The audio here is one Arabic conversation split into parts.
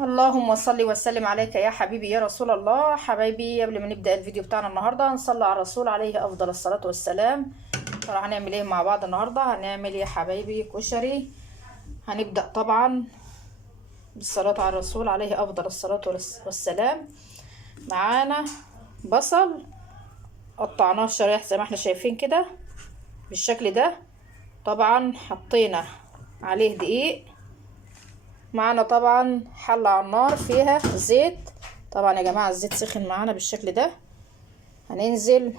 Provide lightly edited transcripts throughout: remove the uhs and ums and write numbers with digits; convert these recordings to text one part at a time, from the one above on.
اللهم صل وسلم عليك يا حبيبي يا رسول الله. حبايبي، قبل ما نبدأ الفيديو بتاعنا النهارده هنصلي على الرسول عليه افضل الصلاة والسلام. ترى هنعمل ايه مع بعض النهارده؟ هنعمل يا حبايبي كشري. هنبدأ طبعا بالصلاة على الرسول عليه افضل الصلاة والسلام. معانا بصل قطعناه شرايح زي ما احنا شايفين كده بالشكل ده. طبعا حطينا عليه دقيق. معانا طبعا حلة على النار فيها زيت. طبعا يا جماعة الزيت سخن معانا بالشكل ده. هننزل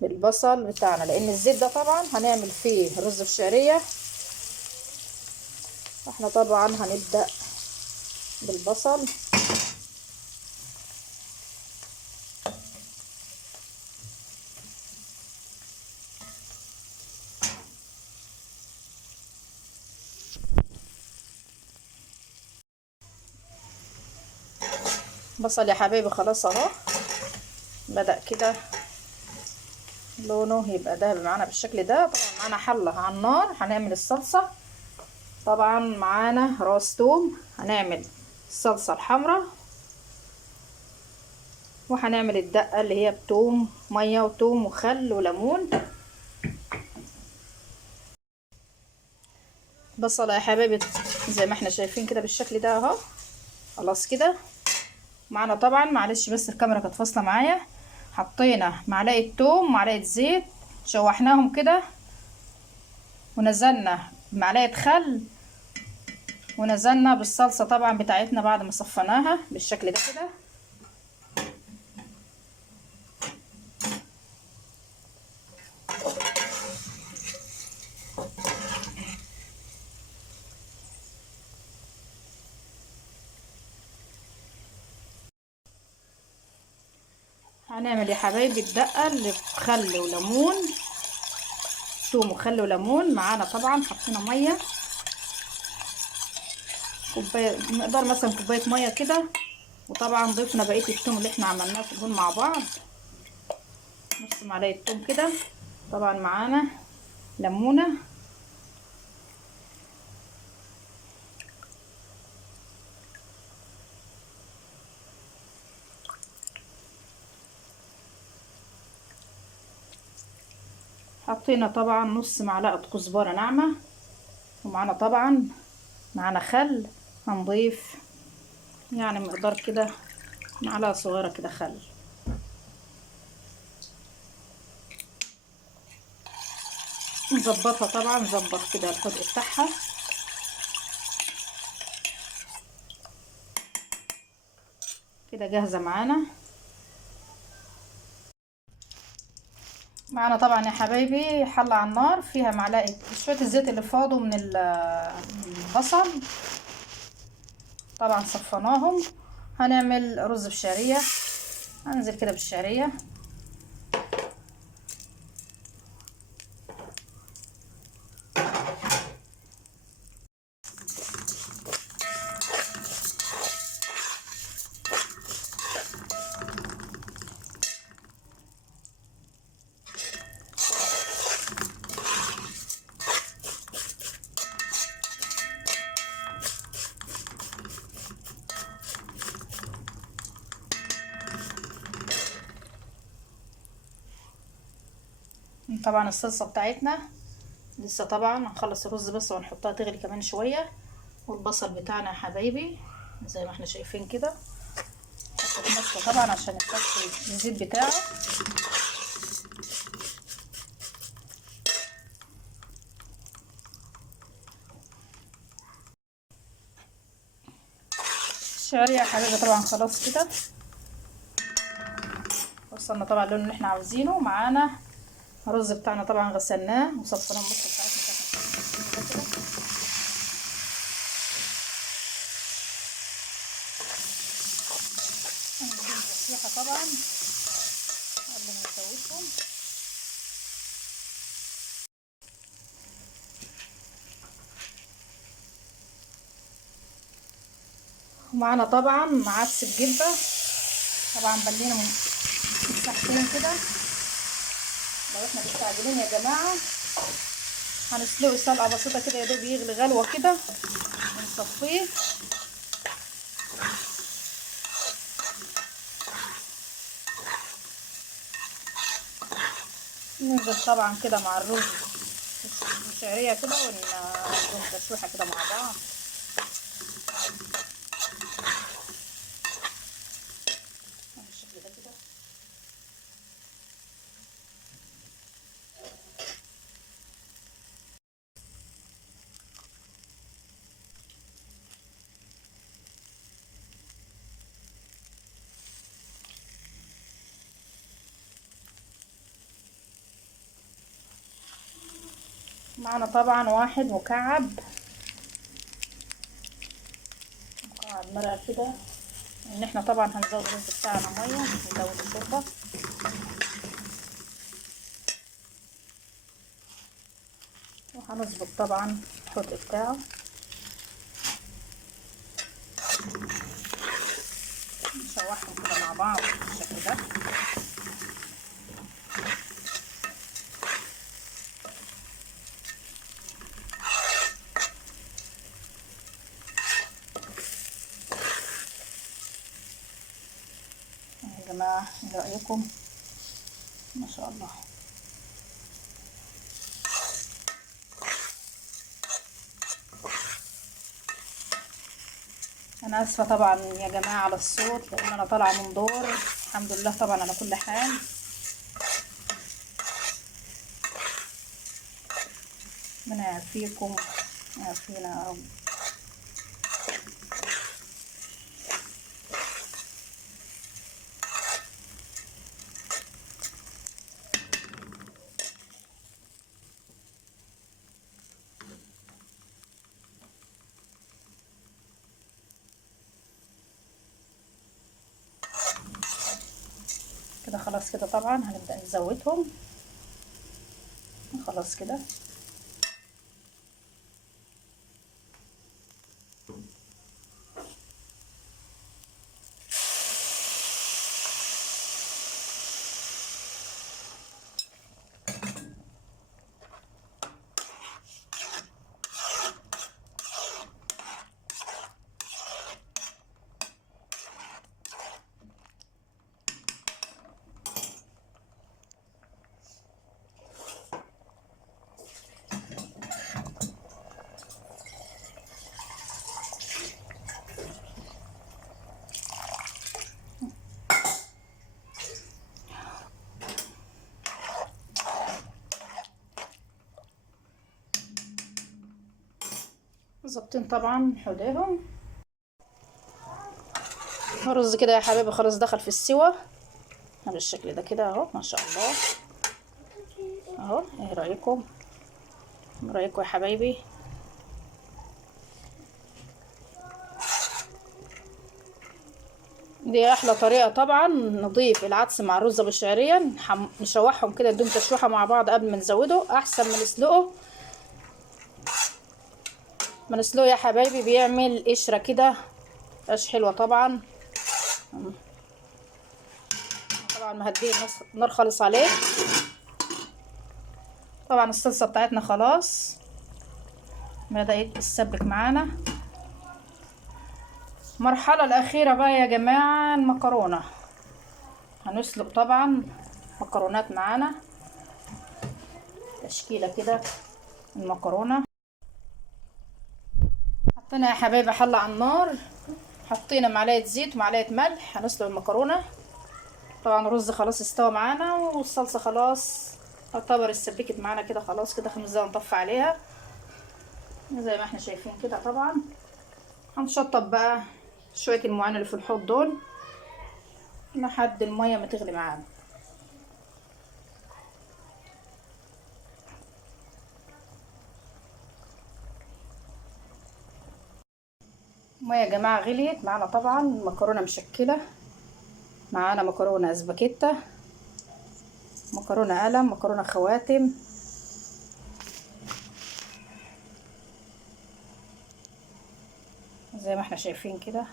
بالبصل بتاعنا لان الزيت ده طبعا هنعمل فيه رز بشعرية. احنا طبعا هنبدأ بالبصل. بصل يا حبايبي خلاص اهو بدأ كده لونه يبقى دهبي معانا بالشكل ده. طبعا معانا حلة على النار هنعمل الصلصة. طبعا معانا راس توم هنعمل الصلصة الحمراء، وهنعمل الدقة اللي هي بتوم مية وتوم وخل وليمون. بصلة يا حبايبي زي ما احنا شايفين كده بالشكل ده اهو. خلاص كده معانا طبعا، معلش بس الكاميرا كانت فاصله معايا. حطينا معلقه توم معلقه زيت، شوحناهم كده، ونزلنا بمعلقه خل، ونزلنا بالصلصه طبعا بتاعتنا بعد ما صفناها بالشكل ده كده. هنعمل يا حبايبي الدقه اللي بخل وليمون، توم وخل وليمون. معانا طبعا حطينا ميه كوبايه، مقدار مثلا كوبايه ميه كده. وطبعا ضفنا بقيه التوم اللي احنا عملناه في الهون مع بعض، نص معلقه توم كده. طبعا معانا ليمونه. حطينا طبعا نص معلقه كزبره ناعمه. ومعانا طبعا معانا خل، هنضيف يعني مقدار كده معلقه صغيره كده خل. نظبطها طبعا، نظبط كده الحدق بتاعها كده جاهزه معانا. معانا طبعا يا حبايبي حله على النار فيها معلقه شويه الزيت اللي فاضوا من البصل. طبعا صفناهم. هنعمل رز بشعريه. هنزل كده بالشعريه. طبعا الصلصه بتاعتنا لسه، طبعا هنخلص الرز بس ونحطها تغلي كمان شويه. والبصل بتاعنا يا حبايبي زي ما احنا شايفين كده هاخد مصفى طبعا عشان يصفي الزيت بتاعه. الشعريه يا حبايبي طبعا خلاص كده وصلنا طبعا اللون اللي احنا عاوزينه. معانا الرز بتاعنا طبعا غسلناه وصفيناه المصفى بتاعتنا كده. هنديهم تسويحه طبعا قبل ما نسويهم. ومعانا طبعا عدس بجبه. طبعا بلينا من ساعتين كده. لو احنا مستعجلين يا جماعه هنسلقه سلقه بسيطه كده يا دوب يغلي غلوه كده ونصفيه. ننزل طبعا كده مع الرز بالشعرية كده وندوم تشويحة كده مع بعض. بالشكل ده كده. معنا طبعا واحد مكعب مرقة كده، ان احنا طبعا هنزود الرز بتاعنا ميه، نزود الشوربه. وهنظبط طبعا الحدق بتاعه، نشوحهم كده مع بعض بالشكل ده. يا جماعه ايه رايكم؟ ما شاء الله. انا اسفه طبعا يا جماعه على الصوت، لان انا طالعه من دور. الحمد لله طبعا على كل حال. ربنا يعافيكم ويعافينا يا رب. كده خلاص كده طبعا هنبدأ نزودهم. خلاص كده. ظابطين طبعا حداهم. الرز كده يا حبايبي خلاص دخل في السوا بالشكل ده كده اهو، ما شاء الله اهو. ايه رايكم؟ ايه رايكم يا حبايبي؟ دي احلى طريقه طبعا. نضيف العدس مع الرز بالشعريه، نشوحهم كده ندوم تشويحه مع بعض قبل ما نزوده، احسن من نسلقه. ما نسلقه يا حبايبي بيعمل قشره كده مش حلوه طبعا. طبعا مهديه النار خالص عليه. طبعا الصلصه بتاعتنا خلاص بدأت تسبك معانا. المرحله الاخيره بقى يا جماعه المكرونه. هنسلق طبعا مكرونات معانا، تشكيله كده المكرونه. حطينا يا حبايبي حله على النار، حطينا معلقه زيت ومعلقه ملح. هنسلق المكرونه. طبعا الرز خلاص استوى معانا، والصلصه خلاص تعتبر اتسبكت معانا كده خلاص. كده 5 دقايق نطفي عليها زي ما احنا شايفين كده. طبعا هنشطب بقى شويه المعين اللي في الحوض دول لحد الميه ما تغلي معانا. الميه يا جماعه غليت معانا. طبعا مكرونه مشكله معانا، مكرونه اسباجيتا، مكرونه قلم، مكرونه خواتم. زي ما احنا شايفين كده.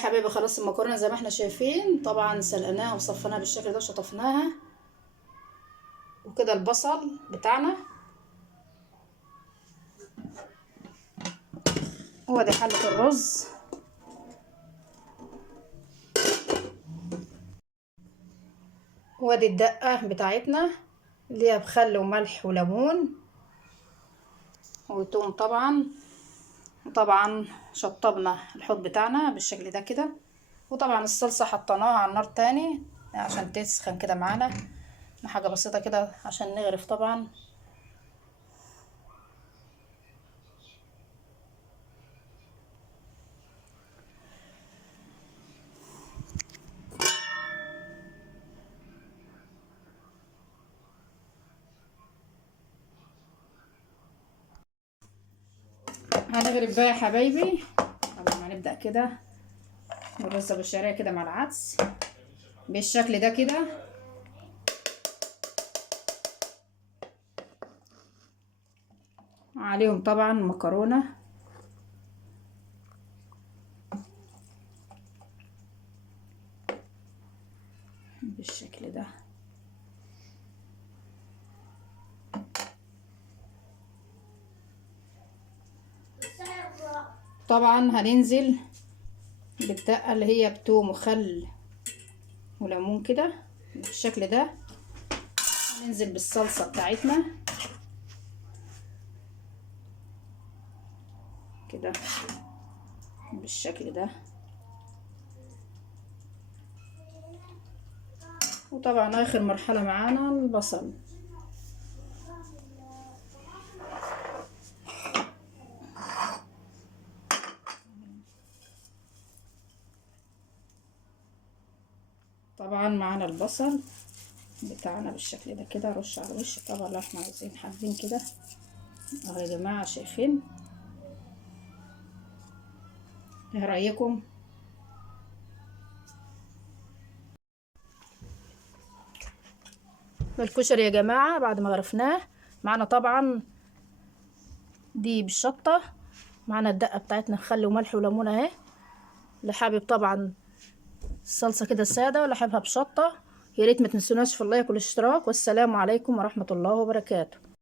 حبايبي خلاص المكرونه زي ما احنا شايفين، طبعا سلقناها وصفناها بالشكل ده وشطفناها. وكده البصل بتاعنا، وادي حله الرز، وادي الدقه بتاعتنا اللي هي بخل وملح وليمون وتوم طبعا. وطبعا شطبنا الحوض بتاعنا بالشكل ده كده. وطبعا الصلصه حطيناها على النار تاني عشان تسخن كده معانا، حاجه بسيطه كده عشان نغرف طبعا. هنغرف بقى يا حبايبي. طبعا هنبدأ كده بالرز بالشعرية كده مع العدس بالشكل ده كده. عليهم طبعا مكرونة بالشكل ده. طبعا هننزل بالدقة اللي هي بتوم وخل وليمون كده بالشكل ده. هننزل بالصلصة بتاعتنا كده بالشكل ده. وطبعا اخر مرحلة معانا البصل. طبعا معانا البصل بتاعنا بالشكل ده كده، رش على وش طبعا لو احنا عايزين حابين كده اهو يا جماعة شايفين. ايه رأيكم؟ الكشري يا جماعة بعد ما غرفناه معانا طبعا دي بالشطة، معانا الدقة بتاعتنا خل وملح وليمون اهي. اللي حابب طبعا الصلصة كده سادة ولا حابها بشطة، يا ريت ما تنسوناش في اللايك والاشتراك. والسلام عليكم ورحمة الله وبركاته.